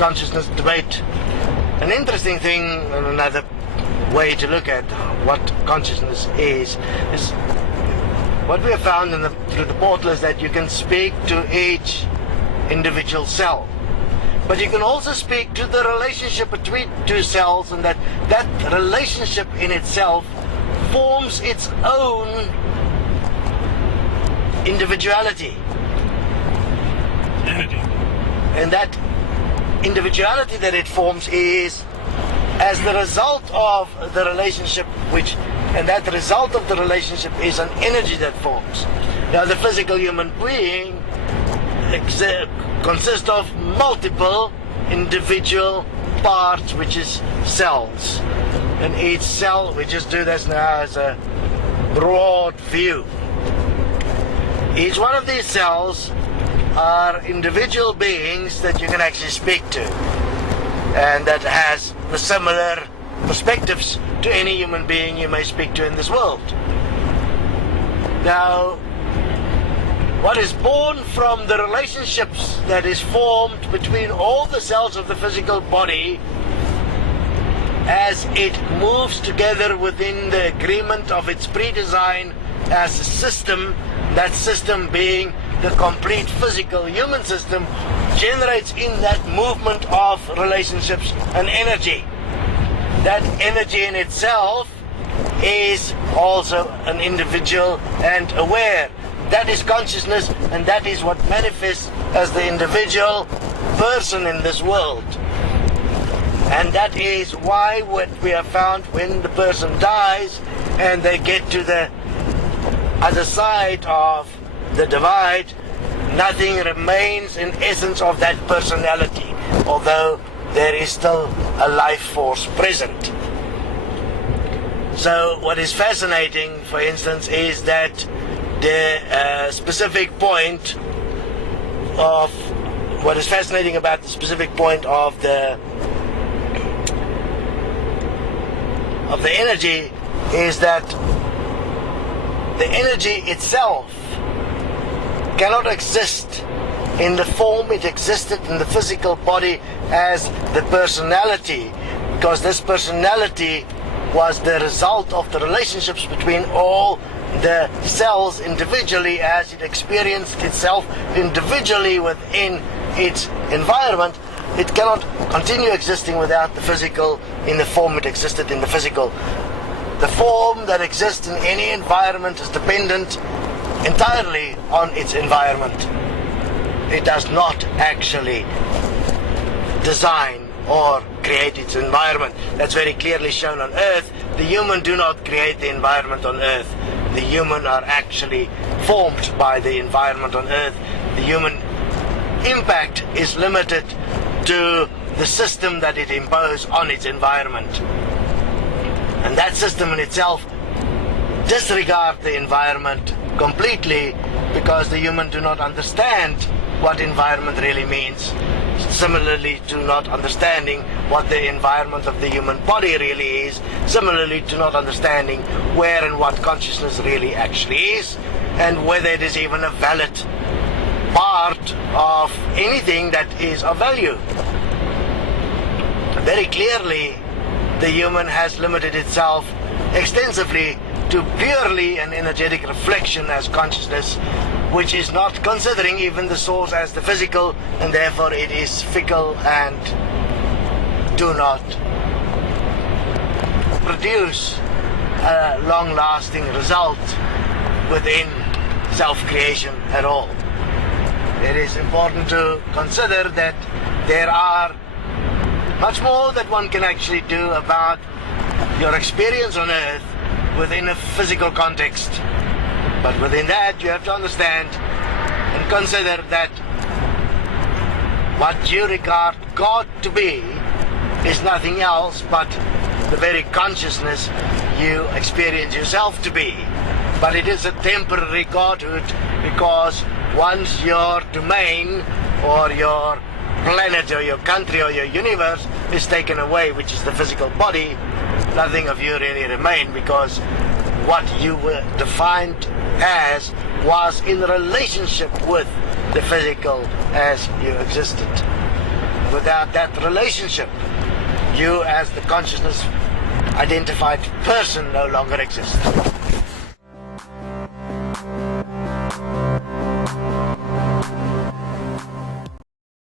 consciousness debate. An interesting thing, and another way to look at what consciousness is what we have found through the portal is that you can speak to each individual cell. But you can also speak to the relationship between two cells, and that relationship in itself forms its own individuality. And that individuality that it forms is as the result of the relationship, and that result of the relationship is an energy that forms. Now, the physical human being consists of multiple individual parts, which is cells. And each cell, we just do this now as a broad view. Each one of these cells are individual beings that you can actually speak to, and that has the similar perspectives to any human being you may speak to in this world. Now, what is born from the relationships that is formed between all the cells of the physical body as it moves together within the agreement of its pre-design as a system, that system being the complete physical human system, generates in that movement of relationships an energy. That energy in itself is also an individual and aware. That is consciousness, and that is what manifests as the individual person in this world. And that is why what we have found when the person dies and they get to the other side of the divide, nothing remains in essence of that personality, although there is still a life force present. So what is fascinating, for instance, is that the specific point of what is fascinating about the specific point of the energy is that the energy itself cannot exist in the form it existed in the physical body as the personality, because this personality was the result of the relationships between all the cells individually as it experienced itself individually within its environment. It cannot continue existing without the physical in the form it existed in the physical. The form that exists in any environment is dependent entirely on its environment. It does not actually design or create its environment. That's very clearly shown on Earth. The human do not create the environment on Earth. The human are actually formed by the environment on Earth. The human impact is limited to the system that it imposes on its environment. And that system in itself disregards the environment completely, because the human do not understand what environment really means. Similarly to not understanding what the environment of the human body really is, similarly to not understanding where and what consciousness really actually is, and whether it is even a valid part of anything that is of value. Very clearly, the human has limited itself extensively to purely an energetic reflection as consciousness, which is not considering even the source as the physical, and therefore it is fickle and do not produce a long-lasting result within self-creation at all. It is important to consider that there are much more that one can actually do about your experience on Earth within a physical context. But within that, you have to understand and consider that what you regard God to be is nothing else but the very consciousness you experience yourself to be. But it is a temporary godhood, because once your domain or your planet or your country or your universe is taken away, which is the physical body, nothing of you really remain, because what you were defined as was in relationship with the physical as you existed. without that relationship, you as the consciousness identified person no longer exists.